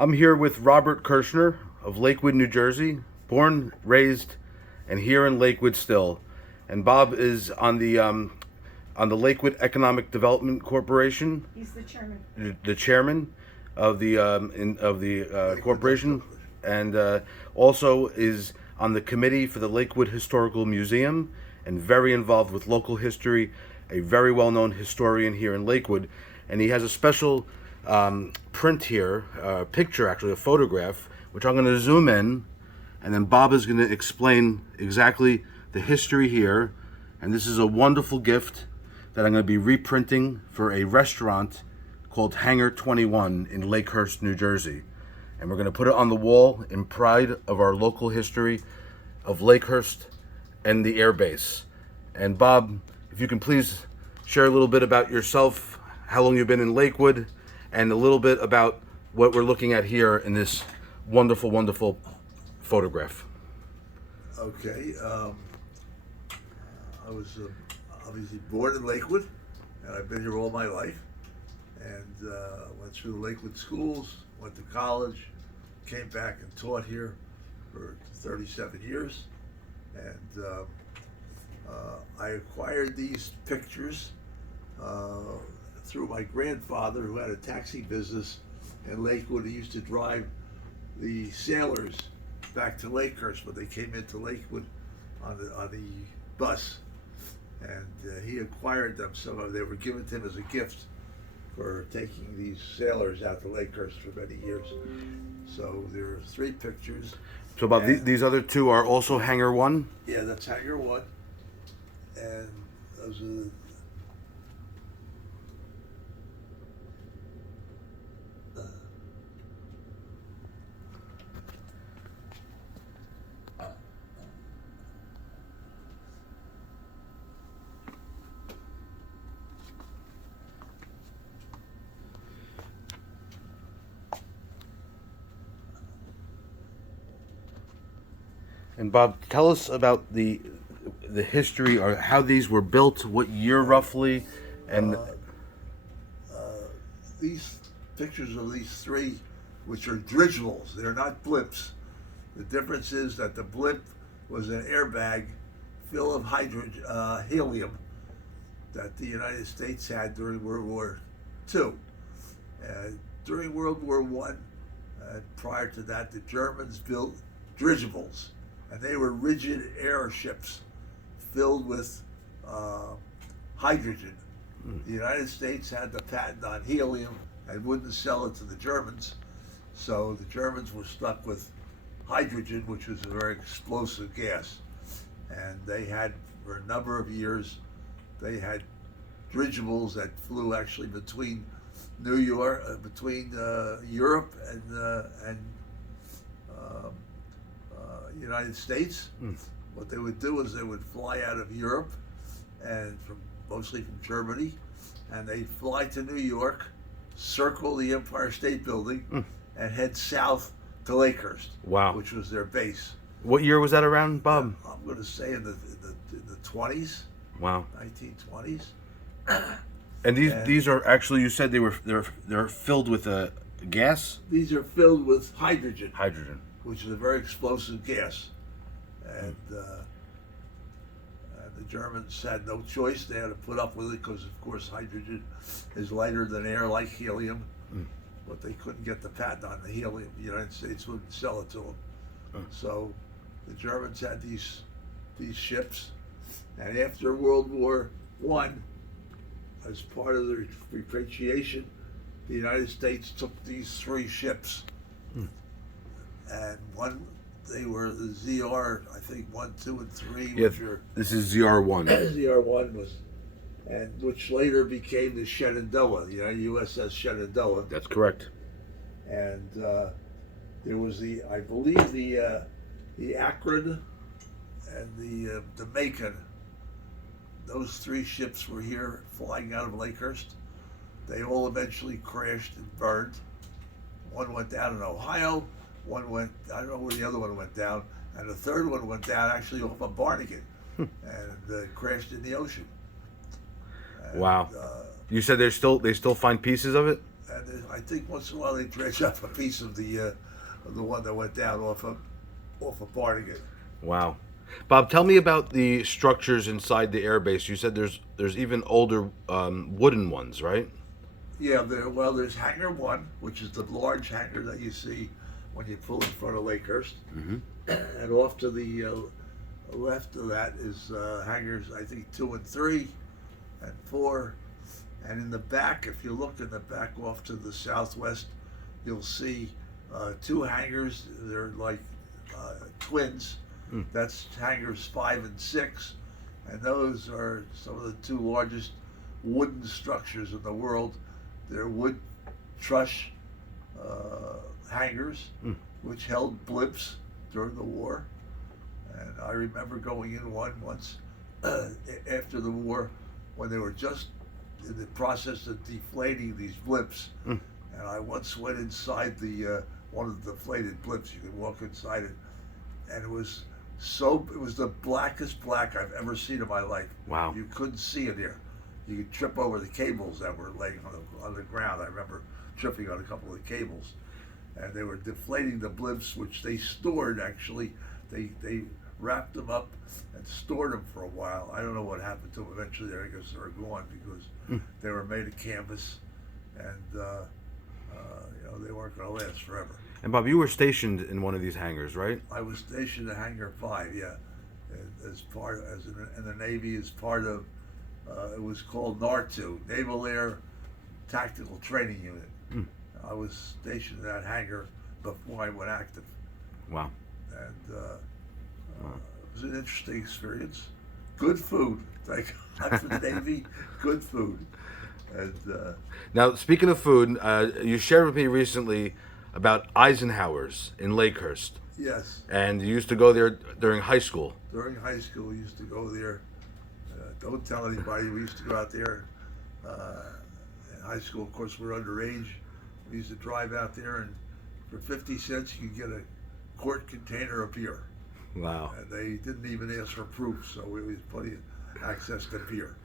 I'm here with Robert Kirschner of Lakewood, New Jersey, born, raised, and here in Lakewood still. And Bob is on the Lakewood Economic Development Corporation. He's the chairman. The chairman of the corporation, and also is on the committee for the Lakewood Historical Museum, and very involved with local history. A very well-known historian here in Lakewood, and he has a special print here, picture actually, a photograph, which I'm going to zoom in, and then Bob is going to explain exactly the history here. And this is a wonderful gift that I'm going to be reprinting for a restaurant called Hangar 21 in Lakehurst, New Jersey. And we're going to put it on the wall in pride of our local history of Lakehurst and the air base. And Bob, if you can please share a little bit about yourself, how long you've been in Lakewood, and a little bit about what we're looking at here in this wonderful, wonderful photograph. Okay. I was obviously born in Lakewood, and I've been here all my life. And went through the Lakewood schools, went to college, came back and taught here for 37 years. And I acquired these pictures through my grandfather, who had a taxi business in Lakewood. He used to drive the sailors back to Lakehurst when they came into Lakewood on the bus, and he acquired them. Some of they were given to him as a gift for taking these sailors out to Lakehurst for many years. So there are 3 pictures. So Bob, these other 2 are also Hangar 1? Yeah, that's Hangar 1, and those are And Bob, tell us about the history, or how these were built, what year roughly, and these pictures of these 3, which are dirigibles. They're not blimps. The difference is that the blimp was an airbag full of helium that the United States had during World War II. During World War I, prior to that, the Germans built dirigibles, and they were rigid airships filled with hydrogen. The United States had the patent on helium and wouldn't sell it to the Germans, so the Germans were stuck with hydrogen, which was a very explosive gas. And they had, for a number of years, they had dirigibles that flew actually between New York, Europe and United States. What they would do is they would fly out of Europe, and mostly from Germany, and they'd fly to New York, circle the Empire State Building, and head south to Lakehurst. Wow. Which was their base. What year was that around, Bob? I'm going to say in the 20s. Wow. 1920s. And these are actually, you said they're filled with a gas? These are filled with hydrogen. Hydrogen. Which is a very explosive gas. And the Germans had no choice. They had to put up with it because, of course, hydrogen is lighter than air, like helium. But they couldn't get the patent on the helium. The United States wouldn't sell it to them. So the Germans had these ships. And after World War I, as part of the repatriation, the United States took these 3 ships. And they were the ZR, I think 1, 2, and 3. Yeah, which are, this is ZR1. ZR1 was, and which later became the Shenandoah, the USS Shenandoah. That's correct. And there was I believe the Akron and the Macon. Those 3 ships were here flying out of Lakehurst. They all eventually crashed and burned. One went down in Ohio. One went, I don't know where the other one went down, and the third one went down actually off of Barnegat and crashed in the ocean. And, wow. You said they still find pieces of it? and I think once in a while they dredge up a piece of the one that went down off of Barnegat. Wow. Bob, tell me about the structures inside the airbase. You said there's even older wooden ones, right? Yeah, there's hangar one, which is the large hangar that you see when you pull in front of Lakehurst, and off to the left of that is hangars, I think 2 and 3 and 4, and in the back, if you look in the back off to the southwest, you'll see 2 hangars. They're like twins. That's hangars 5 and 6, and those are some of the 2 largest wooden structures in the world. They're wood truss hangars, which held blimps during the war. And I remember going in one once after the war when they were just in the process of deflating these blimps. And I once went inside the one of the deflated blimps. You could walk inside it, and it was the blackest black I've ever seen in my life. Wow. You couldn't see in there. You could trip over the cables that were laying on the ground. I remember tripping on a couple of the cables, and they were deflating the blimps, which they stored. Actually, they wrapped them up and stored them for a while. I don't know what happened to them. Eventually, I guess they were gone because they were made of canvas, and they weren't going to last forever. And Bob, you were stationed in one of these hangars, right? I was stationed at Hangar 5, yeah, in the Navy as part of. It was called NAR2, Naval Air Tactical Training Unit. I was stationed in that hangar before I went active. Wow. And it was an interesting experience. Good food. Thank God for the Navy. Good food. And now, speaking of food, you shared with me recently about Eisenhower's in Lakehurst. yes, And you used to go there during high school. during high school, we used to go there. Don't tell anybody. We used to go out there. In high school, of course, we're underage. We used to drive out there, and for 50 cents, you could get a quart container of beer. Wow. And they didn't even ask for proof, so we had plenty of access to beer.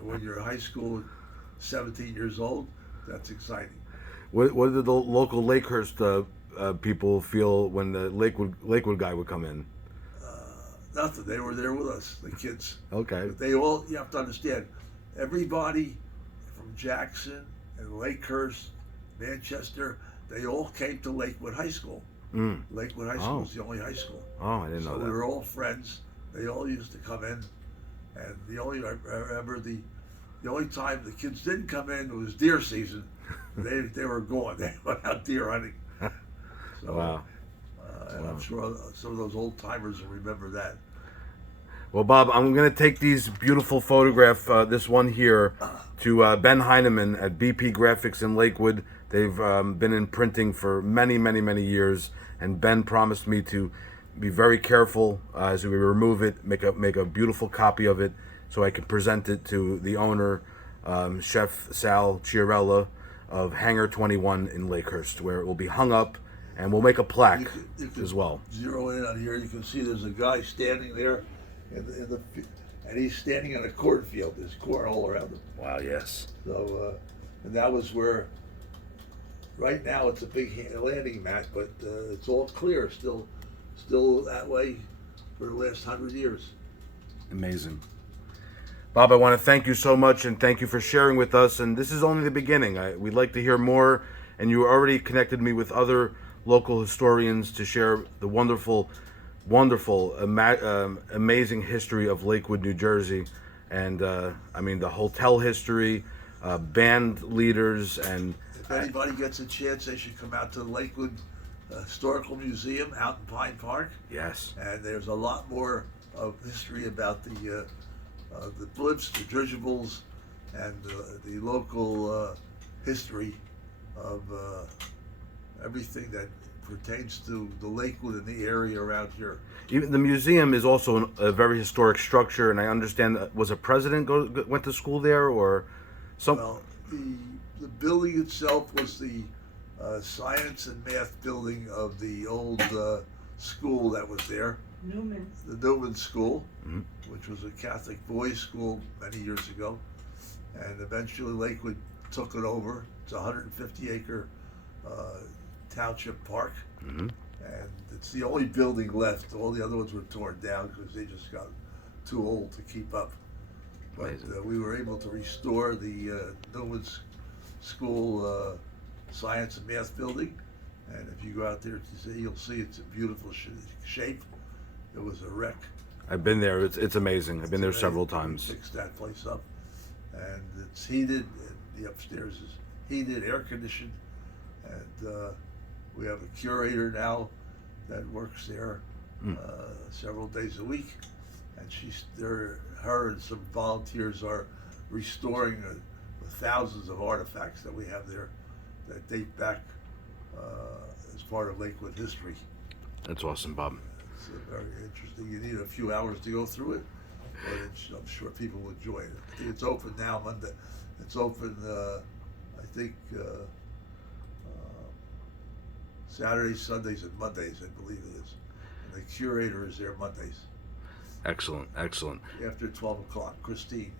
When you're in high school, 17 years old, that's exciting. What did the local Lakehurst people feel when the Lakewood guy would come in? Nothing. They were there with us, the kids. Okay. But you have to understand, everybody from Jackson and Lakehurst, Manchester, they all came to Lakewood High School. Lakewood High School was the only high school. Oh, I didn't know So that. we were all friends. They all used to come in, and I remember the only time the kids didn't come in was deer season. They were gone. They went out deer hunting. So, Wow. And I'm sure some of those old timers will remember that. Well, Bob, I'm going to take these beautiful photograph, this one here, to Ben Heineman at BP Graphics in Lakewood. They've been in printing for many, many, many years, and Ben promised me to be very careful as we remove it, make a beautiful copy of it, so I can present it to the owner, Chef Sal Chiarella of Hangar 21 in Lakehurst, where it will be hung up, and we'll make a plaque You can as well. Zero in on here. You can see there's a guy standing there, and he's standing in a cornfield. There's corn all around him. Wow, yes. So, and that was where. Right now it's a big landing mat, but it's all clear. Still that way for the last 100 years. Amazing. Bob, I want to thank you so much, and thank you for sharing with us. And this is only the beginning. We'd like to hear more, and you already connected me with other local historians to share the wonderful, amazing history of Lakewood, New Jersey. And the hotel history, band leaders, and If anybody gets a chance, they should come out to the Lakewood Historical Museum out in Pine Park. yes. And there's a lot more of history about the blimps, the dirigibles, and the local history of everything that pertains to the Lakewood and the area around here. Even the museum is also a very historic structure, and I understand was a president went to school there, or some. Well, the building itself was the science and math building of the old school that was there. The Newman School, which was a Catholic boys' school many years ago, and eventually Lakewood took it over It's a 150-acre township park, Mm-hmm. and it's the only building left. All the other ones were torn down because they just got too old to keep up. But Amazing. we were able to restore the Newman School Science and Math Building, and if you go out there to see, you'll see it's in beautiful shape. It was a wreck. I've been there. It's amazing. I've been there Today, several we times. fixed that place up, and it's heated. And the upstairs is heated, air conditioned, and we have a curator now that works there several days a week, and her and some volunteers are restoring the thousands of artifacts that we have there that date back as part of Lakewood history. That's awesome, Bob. It's very interesting. You need a few hours to go through it, but I'm sure people will enjoy it. I think it's open now Monday. It's open, I think, Saturdays, Sundays, and Mondays, I believe it is. And the curator is there Mondays Excellent, excellent. after 12 o'clock. Christine.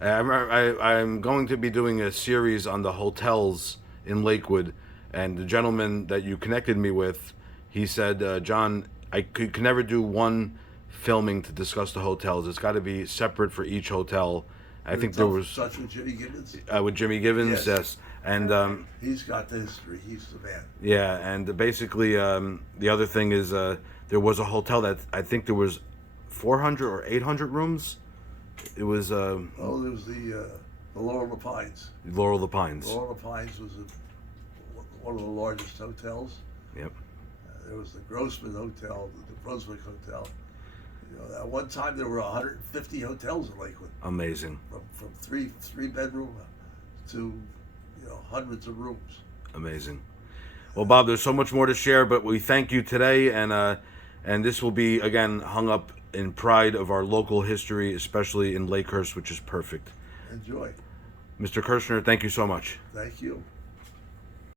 I'm going to be doing a series on the hotels in Lakewood, and the gentleman that you connected me with, he said, John, I could never do one filming to discuss the hotels. It's got to be separate for each hotel. I think there was Such with Jimmy Gibbons. with Jimmy Givens, yes, and He's got the history. He's the man. yeah, and basically the other thing is there was a hotel that I think there was 400 or 800 rooms. It was There was the Laurel the Pines. Laurel the Pines. Laurel the Pines was one of the largest hotels. Yep. There was the Grossman Hotel, the Brunswick Hotel. You know, at one time there were 150 hotels in Lakewood, Amazing. from three bedroom to hundreds of rooms. Amazing. Well, Bob, there's so much more to share, but we thank you today, and this will be again hung up in pride of our local history, especially in Lakehurst, which is perfect. Enjoy. Mr. Kirschner, thank you so much. Thank you.